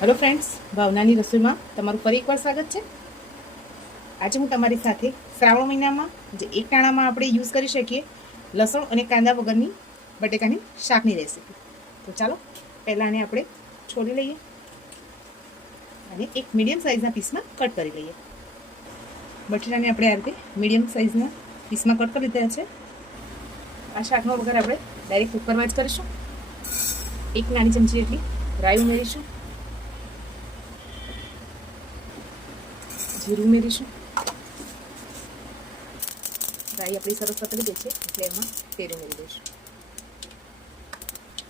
Hello friends, ભાવનાની રસોઈમાં તમારું ફરી એકવાર સ્વાગત છે। આજે હું તમારી સાથે શ્રાવણ મહિનામાં જે એક ટાણામાં આપણે યુઝ કરી શકીએ લસણ અને કાંદા વગરની બટેકાની શાકની રેસીપી। તો ચાલો પહેલાં આને આપણે છોલી લઈએ અને એક મીડિયમ સાઇઝના પીસમાં કટ કરી લઈએ। બટેટાને આપણે આ રીતે મીડિયમ સાઇઝના પીસમાં કટ કરી લીધા છે। આ શાકનો વઘાર આપણે ડાયરેક્ટ કુકરમાં જ કરીશું। એક નાની ચમચી જેટલી રાઈ ઉમેરીશું, જીરું ઉમેરીશું। રાઈ આપણી સરસ પતળી ગઈ છે એટલે એમાં તેલ ઉમેરી દઈશું।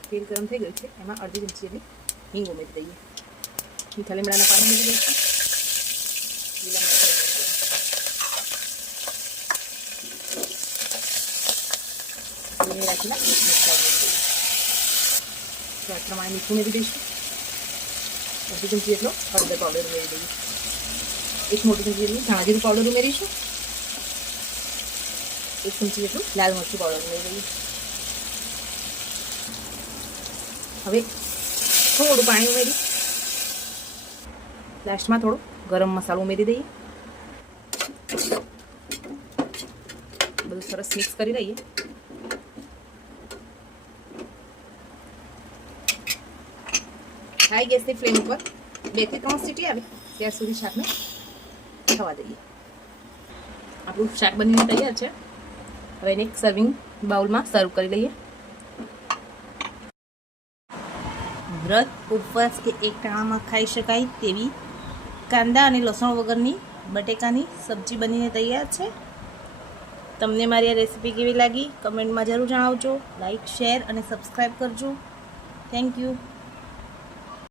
તેલ ગરમ થઈ ગયું છે, એમાં અડધી ચમચી જેટલી હિંગ ઉમેરી દઈએ। મીઠા લીમડાના પાન ઉમેરી દઈશું। લીલા મરચાં ઉમેરી રાખેલા મરચાં ઉમેરી દઈએ। સ્વાદ પ્રમાણે મીઠું ઉમેરી દઈશું। અડધી ચમચી જેટલો હળદર પાવડર ઉમેરી દઈએ। એક મોટી ચમચી જેટલું ધાણા જીરું પાવડર ઉમેરીશું। એક ચમચી જેટલું લાલ મરચું પાવડર ઉમેરી દઈએ। હવે થોડું પાણી ઉમેરી લાસ્ટમાં થોડો ગરમ મસાલો ઉમેરી દઈએ। બધું સરસ મિક્સ કરી લઈએ। હાઈ ગેસની ફ્લેમ ઉપર 2 થી 3 સીટી આવે ત્યાં સુધી શાકને થવા દઈએ। આપણું શાક બનીને તૈયાર છે। હવે એને એક સર્વિંગ બાઉલમાં સર્વ કરી લઈએ। વ્રત, ઉપવાસ કે એક ટાણામાં ખાઈ શકાય તેવી કાંદા અને લસણ વગરની બટેકાની સબ્જી બનીને તૈયાર છે। તમને મારી આ રેસીપી કેવી લાગી કમેન્ટમાં જરૂર જણાવજો। લાઈક, શેર અને સબસ્ક્રાઈબ કરજો। Thank you.